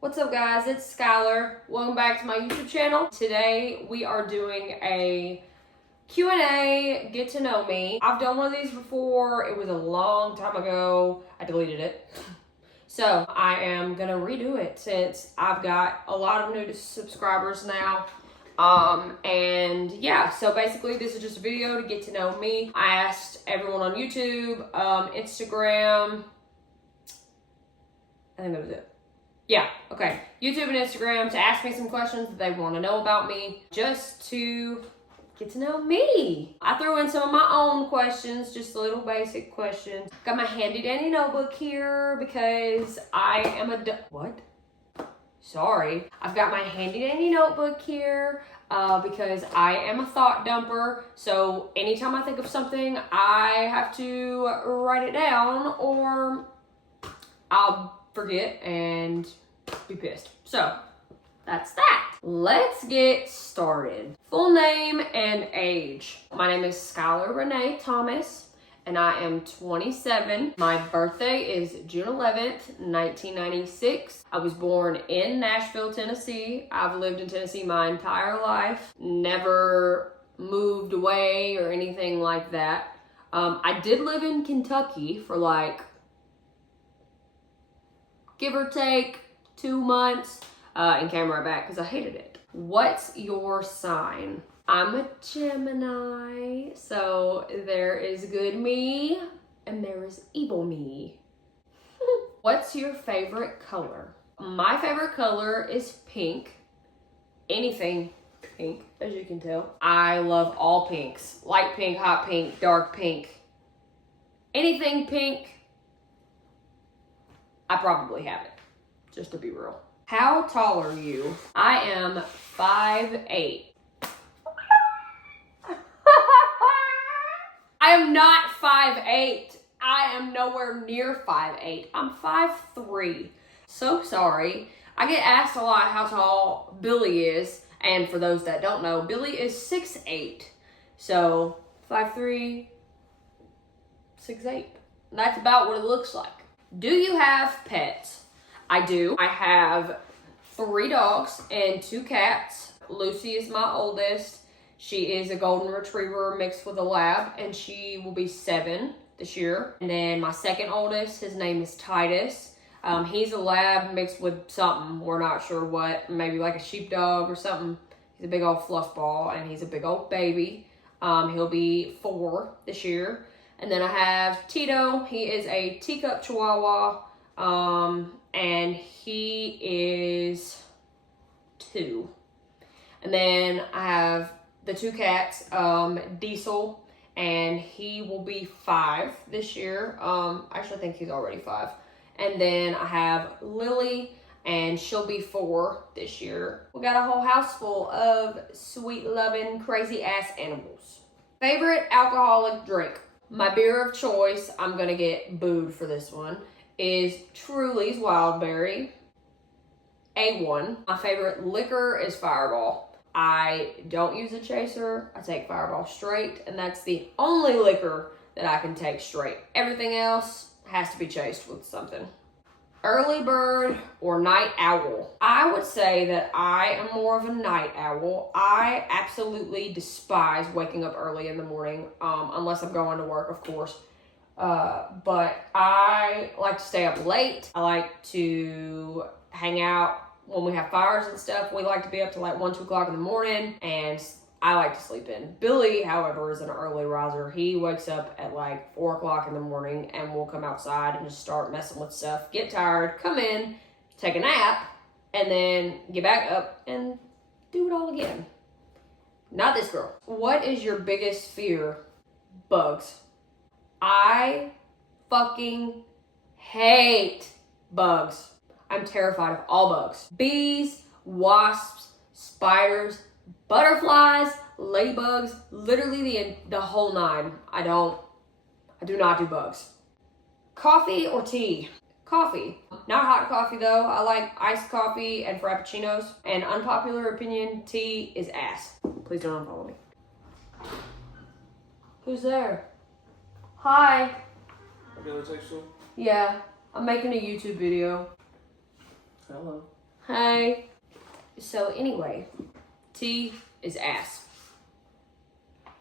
What's up guys, it's Skylar. Welcome back to my YouTube channel. Today we are doing a Q&A, get to know me. I've done one of these before. It was a long time ago. I deleted it. So I am gonna redo it since I've got a lot of new subscribers now. And yeah, so basically this is just a video to get to know me. I asked everyone on YouTube, Instagram, I think that was it. Yeah, okay. YouTube and Instagram to ask me some questions that they want to know about me, just to get to know me. I threw in some of my own questions, just little basic questions. Got my handy dandy notebook here because I am what? Sorry. I've got my handy dandy notebook here because I am a thought dumper. So anytime I think of something, I have to write it down or I'll forget and be pissed. So that's that. Let's get started. Full name and age. My name is Skylar Renee Thomas and I am 27. My birthday is June 11th, 1996. I was born in Nashville, Tennessee. I've lived in Tennessee my entire life. Never moved away or anything like that. I did live in Kentucky for like give or take 2 months, and came right back because I hated it. What's your sign? I'm a Gemini, so there is good me and there is evil me. What's your favorite color? My favorite color is pink. Anything pink, as you can tell. I love all pinks. Light pink, hot pink, dark pink. Anything pink, I probably have it. Just to be real. How tall are you? I am 5'8". I am not 5'8". I am nowhere near 5'8". I'm 5'3". So sorry. I get asked a lot how tall Billy is. And for those that don't know, Billy is 6'8". So 5'3", 6'8". That's about what it looks like. Do you have pets? I do. I have 3 dogs and 2 cats. Lucy is my oldest. She is a golden retriever mixed with a lab, and she will be 7 this year. And then my second oldest, his name is Titus. He's a lab mixed with something. We're not sure what. Maybe like a sheepdog or something. He's a big old fluff ball, and he's a big old baby. He'll be 4 this year. And then I have Tito. He is a teacup chihuahua. And he is 2. And then I have the 2 cats, Diesel, and he will be 5 this year. Actually, I think he's already 5. And then I have Lily, and she'll be 4 this year. We got a whole house full of sweet, loving, crazy ass animals. Favorite alcoholic drink? My beer of choice, I'm gonna get booed for this one, is Truly's Wildberry, A1. My favorite liquor is Fireball. I don't use a chaser. I take Fireball straight, and that's the only liquor that I can take straight. Everything else has to be chased with something. Early bird or night owl? I would say that I am more of a night owl. I absolutely despise waking up early in the morning, unless I'm going to work, of course. But I like to stay up late. I like to hang out when we have fires and stuff. We like to be up to like 1, 2 o'clock in the morning, and I like to sleep in. Billy, however, is an early riser. He wakes up at like 4 o'clock in the morning and will come outside and just start messing with stuff, get tired, come in, take a nap, and then get back up and do it all again. Not this girl. What is your biggest fear? Bugs. I fucking hate bugs. I'm terrified of all bugs. Bees, wasps, spiders, butterflies, ladybugs, literally the whole 9. I do not do bugs. Coffee or tea? Coffee. Not hot coffee though. I like iced coffee and frappuccinos. And unpopular opinion, tea is ass. Please don't unfollow me. Who's there? Hi. Okay, let's text you. Yeah, I'm making a YouTube video. Hello. Hey. So anyway, T is ass.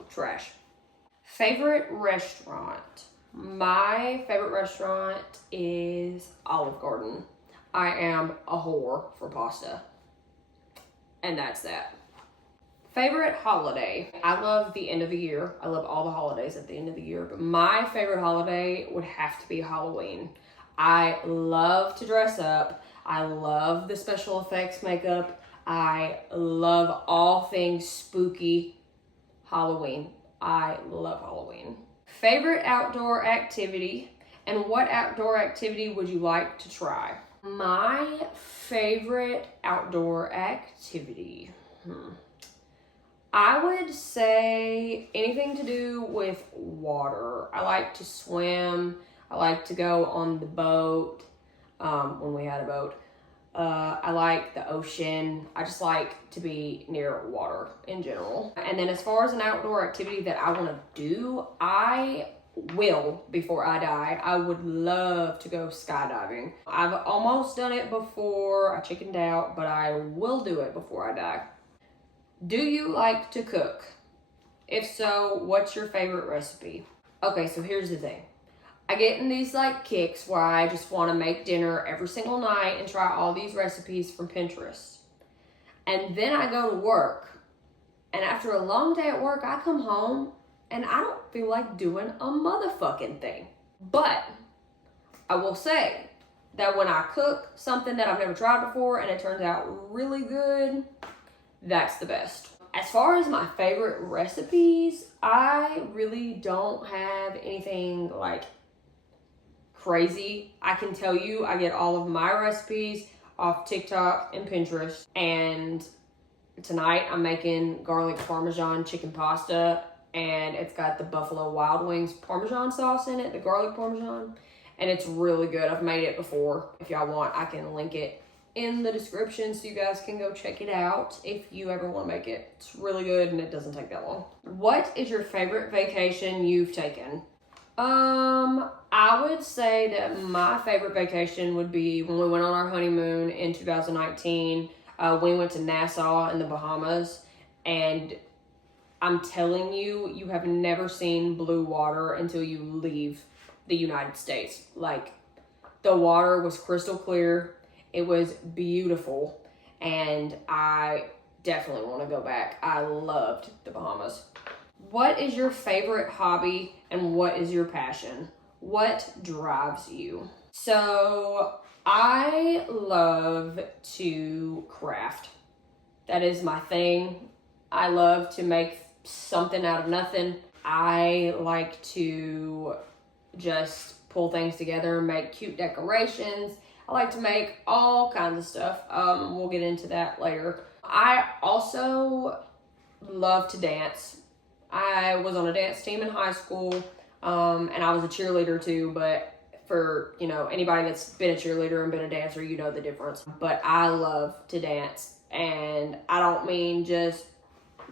Trash. Favorite restaurant. My favorite restaurant is Olive Garden. I am a whore for pasta. And that's that. Favorite holiday. I love the end of the year. I love all the holidays at the end of the year. But my favorite holiday would have to be Halloween. I love to dress up. I love the special effects makeup. I love all things spooky. Halloween. I love Halloween. Favorite outdoor activity, and what outdoor activity would you like to try? My favorite outdoor activity. I would say anything to do with water. I like to swim. I like to go on the boat, when we had a boat. I like the ocean. I just like to be near water in general. And then as far as an outdoor activity that I want to do, I will before I die. I would love to go skydiving. I've almost done it before. I chickened out, but I will do it before I die. Do you like to cook? If so, what's your favorite recipe? Okay, so here's the thing. I get in these like kicks where I just want to make dinner every single night and try all these recipes from Pinterest. And then I go to work. And after a long day at work, I come home and I don't feel like doing a motherfucking thing. But I will say that when I cook something that I've never tried before and it turns out really good, that's the best. As far as my favorite recipes, I really don't have anything like crazy. I can tell you I get all of my recipes off TikTok and Pinterest. And tonight I'm making garlic parmesan chicken pasta, and it's got the Buffalo Wild Wings parmesan sauce in it, the garlic parmesan, and it's really good. I've made it before. If y'all want, I can link it in the description so you guys can go check it out if you ever want to make it. It's really good and it doesn't take that long. What is your favorite vacation you've taken? I would say that my favorite vacation would be when we went on our honeymoon in 2019. We went to Nassau in the Bahamas, and I'm telling you, you have never seen blue water until you leave the United States. Like, the water was crystal clear. It was beautiful, and I definitely want to go back. I loved the Bahamas. What is your favorite hobby and what is your passion? What drives you? So I love to craft. That is my thing. I love to make something out of nothing. I like to just pull things together and make cute decorations. I like to make all kinds of stuff. We'll get into that later. I also love to dance. I was on a dance team in high school, and I was a cheerleader too, but for, anybody that's been a cheerleader and been a dancer, you know the difference. But I love to dance, and I don't mean just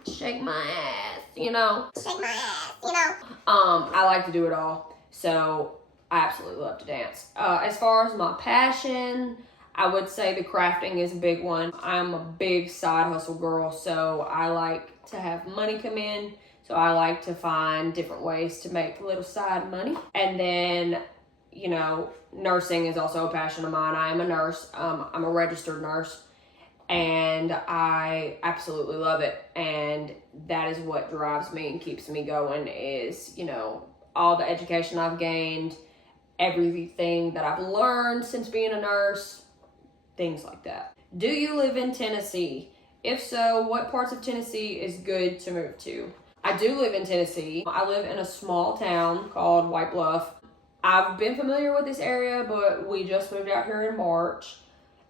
shake my ass, Shake my ass, I like to do it all, so I absolutely love to dance. As far as my passion, I would say the crafting is a big one. I'm a big side hustle girl, so I like to have money come in. So I like to find different ways to make a little side money. And then, nursing is also a passion of mine. I am a nurse. I'm a registered nurse, and I absolutely love it. And that is what drives me and keeps me going is, all the education I've gained, everything that I've learned since being a nurse, things like that. Do you live in Tennessee? If so, what parts of Tennessee is good to move to? I do live in Tennessee. I live in a small town called White Bluff. I've been familiar with this area, but we just moved out here in March,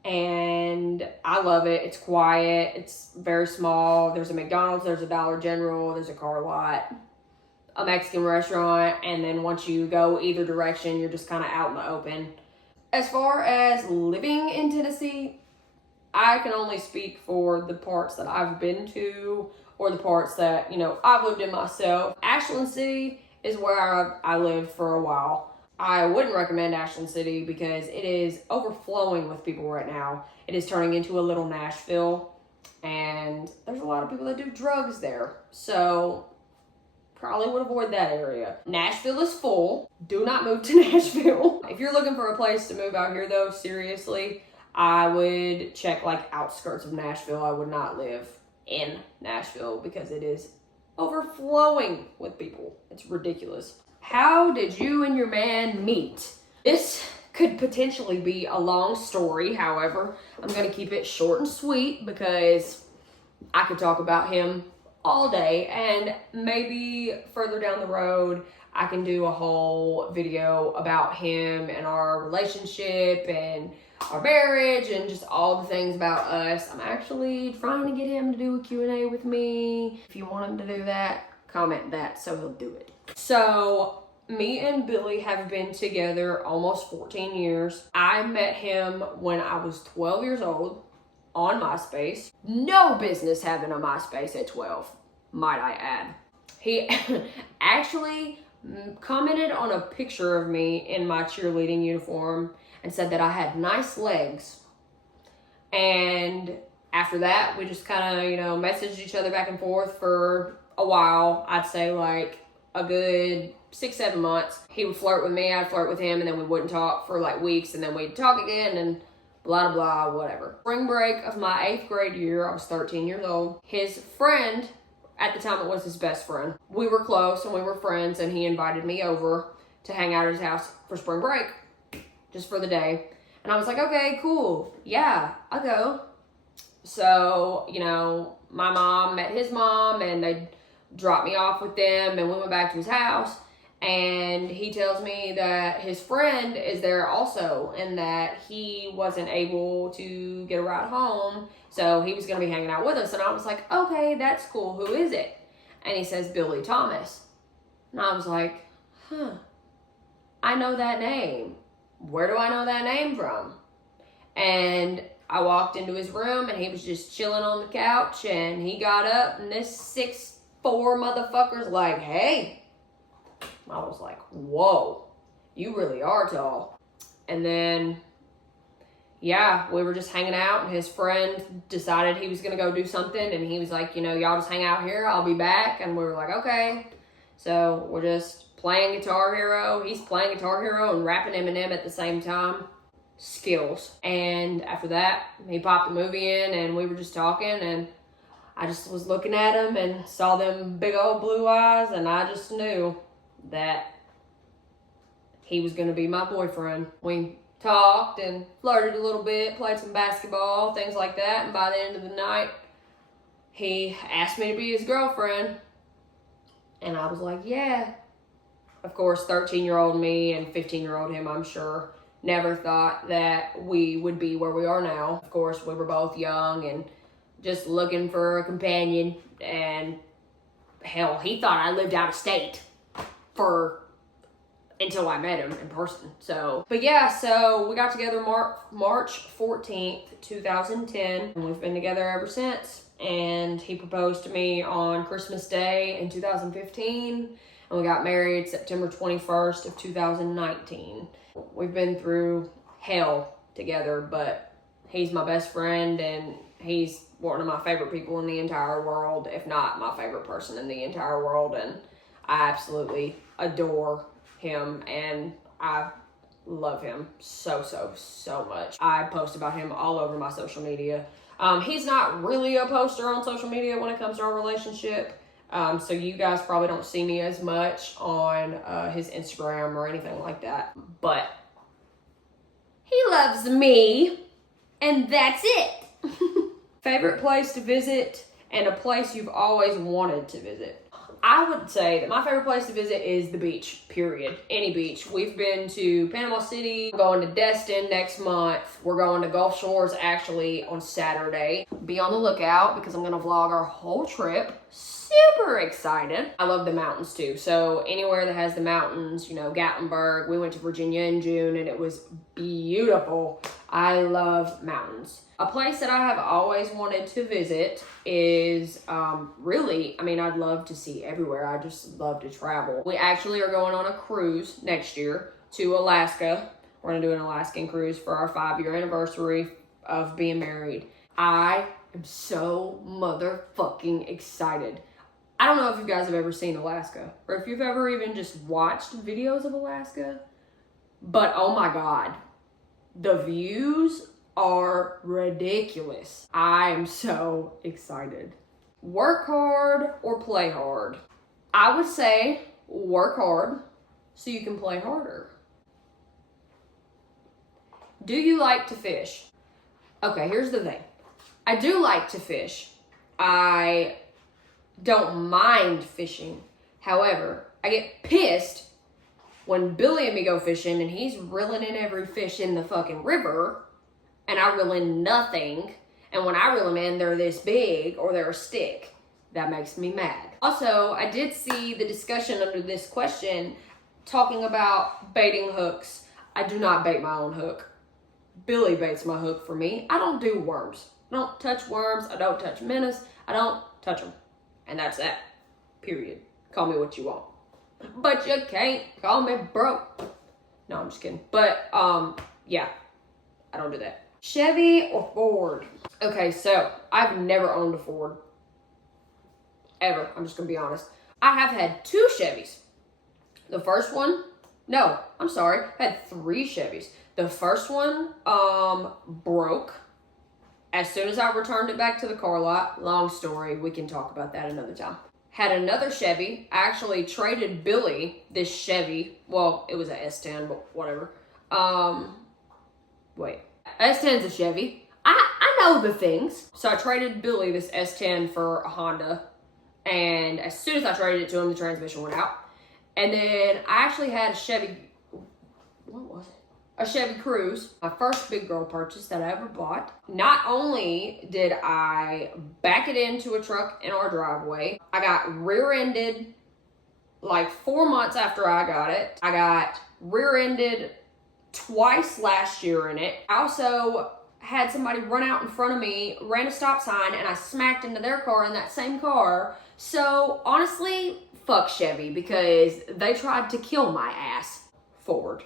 and I love it. It's quiet. It's very small. There's a McDonald's, there's a Dollar General, there's a car lot, a Mexican restaurant, and then once you go either direction, you're just kind of out in the open. As far as living in Tennessee, I can only speak for the parts that I've been to or the parts that, I've lived in myself. Ashland City is where I lived for a while. I wouldn't recommend Ashland City because it is overflowing with people right now. It is turning into a little Nashville, and there's a lot of people that do drugs there. So probably would avoid that area. Nashville is full. Do not move to Nashville. If you're looking for a place to move out here though, seriously, I would check like outskirts of Nashville. I would not live in Nashville because it is overflowing with people. It's ridiculous. How did you and your man meet? This could potentially be a long story. However, I'm gonna keep it short and sweet because I could talk about him all day, and maybe further down the road I can do a whole video about him and our relationship and our marriage and just all the things about us. I'm actually trying to get him to do a Q&A with me. If you want him to do that, comment that so he'll do it. So me and Billy have been together almost 14 years. I met him when I was 12 years old on MySpace. No business having a MySpace at 12, might I add. He actually commented on a picture of me in my cheerleading uniform and said that I had nice legs. And after that, we just kind of, messaged each other back and forth for a while. I'd say like a good 6-7 months. He would flirt with me, I'd flirt with him, and then we wouldn't talk for like weeks, and then we'd talk again, and blah, blah, whatever. Spring break of my 8th grade year, I was 13 years old. His friend, at the time it was his best friend. We were close and we were friends, and he invited me over to hang out at his house for spring break, just for the day. And I was like, okay, cool. Yeah, I'll go. So, my mom met his mom, and they dropped me off with them, and we went back to his house. And he tells me that his friend is there also, and that he wasn't able to get a ride home, so he was going to be hanging out with us. And I was like, okay, that's cool. Who is it? And he says, Billy Thomas. And I was like, I know that name. Where do I know that name from? And I walked into his room, and he was just chilling on the couch, and he got up, and this 6'4" motherfucker's like, hey. I was like, whoa, you really are tall. And then, yeah, we were just hanging out, and his friend decided he was going to go do something, and he was like, y'all just hang out here, I'll be back. And we were like, okay. So we're just playing Guitar Hero. He's playing Guitar Hero and rapping Eminem at the same time. Skills. And after that, he popped a movie in, and we were just talking, and I just was looking at him and saw them big old blue eyes, and I just knew that he was going to be my boyfriend. We talked and flirted a little bit, played some basketball, things like that. And by the end of the night, he asked me to be his girlfriend. And I was like, yeah. Of course, 13-year-old me and 15-year-old him, I'm sure, never thought that we would be where we are now. Of course, we were both young and just looking for a companion. And hell, he thought I lived out of state until I met him in person. So we got together March 14th, 2010, and we've been together ever since. And he proposed to me on Christmas Day in 2015, and we got married September 21st of 2019. We've been through hell together, but he's my best friend, and he's one of my favorite people in the entire world, if not my favorite person in the entire world. And I absolutely adore him, and I love him so much. I post about him all over my social media. He's not really a poster on social media when it comes to our relationship, so you guys probably don't see me as much on his Instagram or anything like that. But he loves me, and that's it. Favorite place to visit and a place you've always wanted to visit? I would say that my favorite place to visit is the beach, period. Any beach. We've been to Panama City, we're going to Destin next month. We're going to Gulf Shores actually on Saturday. Be on the lookout because I'm going to vlog our whole trip. Super excited. I love the mountains too. So anywhere that has the mountains, Gatlinburg. We went to Virginia in June and it was beautiful. I love mountains. A place that I have always wanted to visit is I'd love to see everywhere. I just love to travel. We actually are going on a cruise next year. to Alaska. We're gonna do an Alaskan cruise for our 5-year anniversary of being married. I am so motherfucking excited. I don't know if you guys have ever seen Alaska or if you've ever even just watched videos of Alaska, but oh my God, the views are ridiculous. I am so excited. Work hard or play hard? I would say work hard so you can play harder. Do you like to fish? Okay, here's the thing. I do like to fish. I don't mind fishing. However, I get pissed when Billy and me go fishing and he's reeling in every fish in the fucking river and I reel in nothing. And when I reel them in, they're this big or they're a stick. That makes me mad. Also, I did see the discussion under this question talking about baiting hooks. I do not bait my own hook. Billy baits my hook for me. I don't do worms. I don't touch worms. I don't touch minnows. I don't touch them. And that's that. Period. Call me what you want. But you can't call me broke. No, I'm just kidding. But, yeah. I don't do that. Chevy or Ford? Okay, so I've never owned a Ford. Ever. I'm just gonna be honest. I have had 2 Chevys. The first one, no, I'm sorry. I had 3 Chevys. The first one, broke as soon as I returned it back to the car lot. Long story. We can talk about that another time. Had another Chevy. I actually traded Billy this Chevy. Well, it was a S10, but whatever. Wait. S10's a Chevy. I know the things. So I traded Billy this S10 for a Honda. And as soon as I traded it to him, the transmission went out. And then I actually had a Chevy, what was it? A Chevy Cruze, my first big girl purchase that I ever bought. Not only did I back it into a truck in our driveway, I got rear-ended like 4 months after I got it. I got rear-ended twice last year in it. I also had somebody run out in front of me, ran a stop sign, and I smacked into their car in that same car. So honestly, fuck Chevy because they tried to kill my ass. Ford.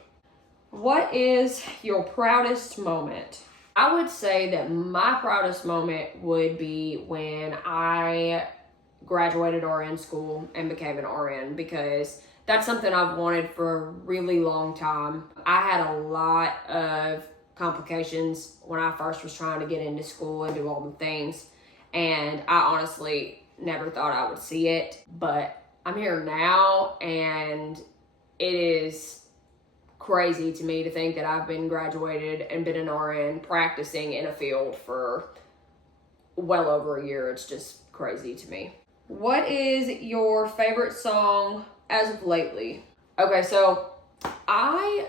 What is your proudest moment? I would say that my proudest moment would be when I graduated RN school and became an RN because that's something I've wanted for a really long time. I had a lot of complications when I first was trying to get into school and do all the things, and I honestly never thought I would see it, but I'm here now, and it is crazy to me to think that I've been graduated and been an RN practicing in a field for well over a year. It's just crazy to me. What is your favorite song as of lately? Okay, so I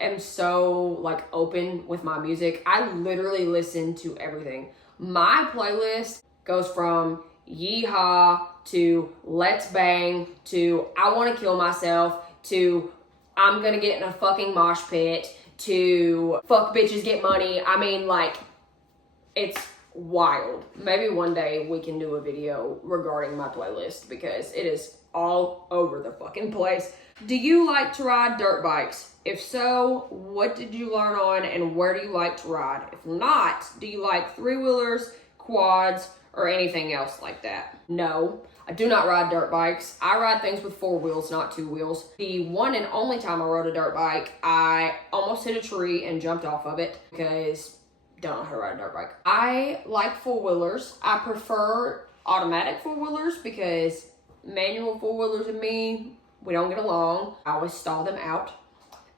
am so like open with my music. I literally listen to everything. My playlist goes from Yeehaw to Let's Bang to I Want to Kill Myself to I'm gonna get in a fucking mosh pit to fuck bitches get money. I mean, like, it's wild. Maybe one day we can do a video regarding my playlist because it is all over the fucking place. Do you like to ride dirt bikes? If so, what did you learn on and where do you like to ride? If not, do you like 3-wheelers, quads, or anything else like that? No, I do not ride dirt bikes. I ride things with 4 wheels, not 2 wheels. The one and only time I rode a dirt bike, I almost hit a tree and jumped off of it because I don't know how to ride a dirt bike. I like 4-wheelers. I prefer automatic 4-wheelers because manual 4-wheelers and me, we don't get along. I always stall them out.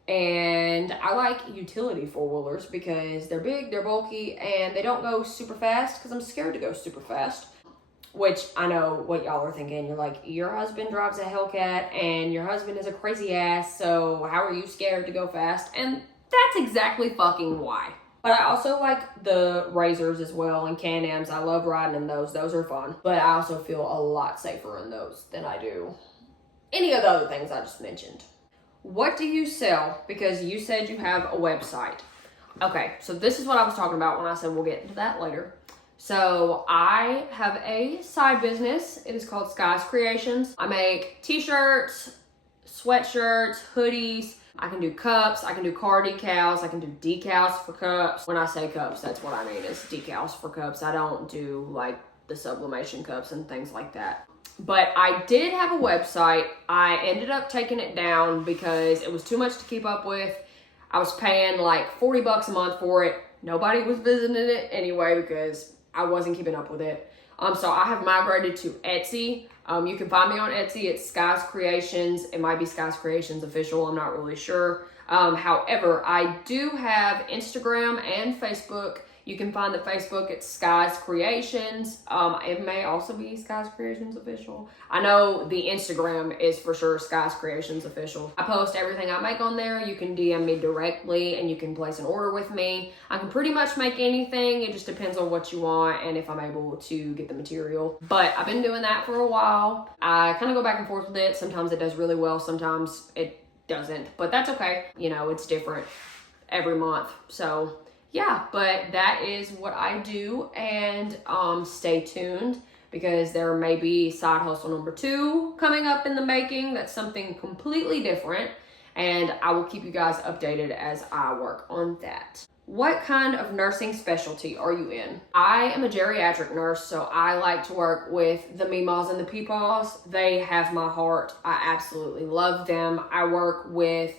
And I like utility 4-wheelers because they're big, they're bulky, and they don't go super fast because I'm scared to go super fast. Which I know what y'all are thinking. You're like, your husband drives a Hellcat and your husband is a crazy ass, so how are you scared to go fast? And that's exactly fucking why. But I also like the Razors as well and Can-Ams. I love riding in those. Those are fun. But I also feel a lot safer in those than I do any of the other things I just mentioned. What do you sell? Because you said you have a website. Okay, so this is what I was talking about when I said we'll get into that later. So I have a side business. It is called Skies Creations. I make t-shirts, sweatshirts, hoodies. I can do cups, I can do car decals, I can do decals for cups. When I say cups, that's what I mean, is decals for cups. I don't do like the sublimation cups and things like that. But I did have a website. I ended up taking it down because it was too much to keep up with. I was paying like 40 bucks a month for it. Nobody was visiting it anyway because I wasn't keeping up with it. So I have migrated to Etsy. You can find me on Etsy. It's Skies Creations. It might be Skies Creations Official. I'm not really sure. However, I do have Instagram and Facebook. You can find the Facebook at Skies Creations. It may also be Skies Creations Official. I know the Instagram is for sure Skies Creations Official. I post everything I make on there. You can DM me directly and you can place an order with me. I can pretty much make anything. It just depends on what you want and if I'm able to get the material. But I've been doing that for a while. I kind of go back and forth with it. Sometimes it does really well. Sometimes it doesn't. But that's okay. You know, it's different every month. So yeah, but that is what I do, and stay tuned because there may be side hustle number 2 coming up in the making. That's something completely different, and I will keep you guys updated as I work on that. What kind of nursing specialty are you in? I am a geriatric nurse, so I like to work with the Meemaws and the Peepaws. They have my heart. I absolutely love them. I work with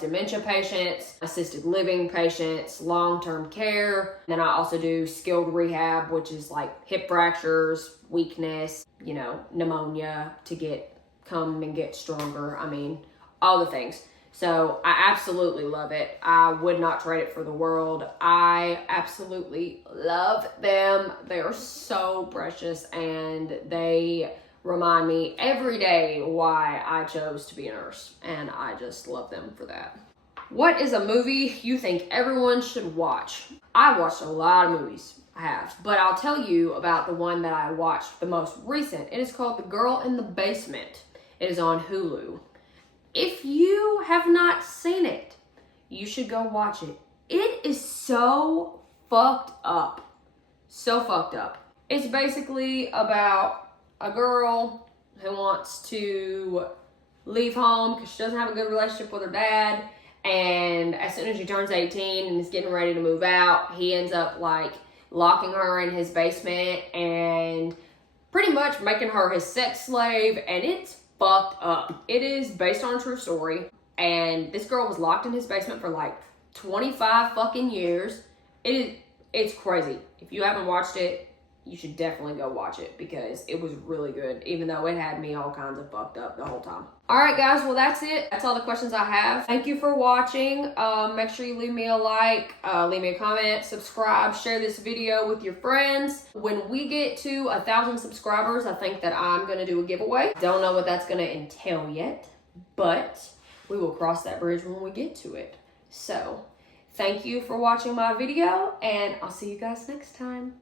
dementia patients, assisted living patients, long-term care. Then I also do skilled rehab, which is like hip fractures, weakness, you know, pneumonia to come and get stronger. I mean, all the things. So I absolutely love it. I would not trade it for the world. I absolutely love them. They are so precious and they remind me every day why I chose to be a nurse, and I just love them for that. What is a movie you think everyone should watch? I've watched a lot of movies, I have, but I'll tell you about the one that I watched the most recent. It is called The Girl in the Basement. It is on Hulu. If you have not seen it, you should go watch it. It is so fucked up. So fucked up. It's basically about a girl who wants to leave home because she doesn't have a good relationship with her dad, and as soon as she turns 18 and is getting ready to move out, he ends up like locking her in his basement and pretty much making her his sex slave, and it's fucked up. It is based on a true story, and this girl was locked in his basement for like 25 fucking years. It's crazy. If you haven't watched it, you should definitely go watch it because it was really good, even though it had me all kinds of fucked up the whole time. All right, guys, well, that's it. That's all the questions I have. Thank you for watching. Make sure you leave me a like, leave me a comment, subscribe, share this video with your friends. When we get to 1,000 subscribers, I think that I'm gonna do a giveaway. Don't know what that's gonna entail yet, but we will cross that bridge when we get to it. So, thank you for watching my video, and I'll see you guys next time.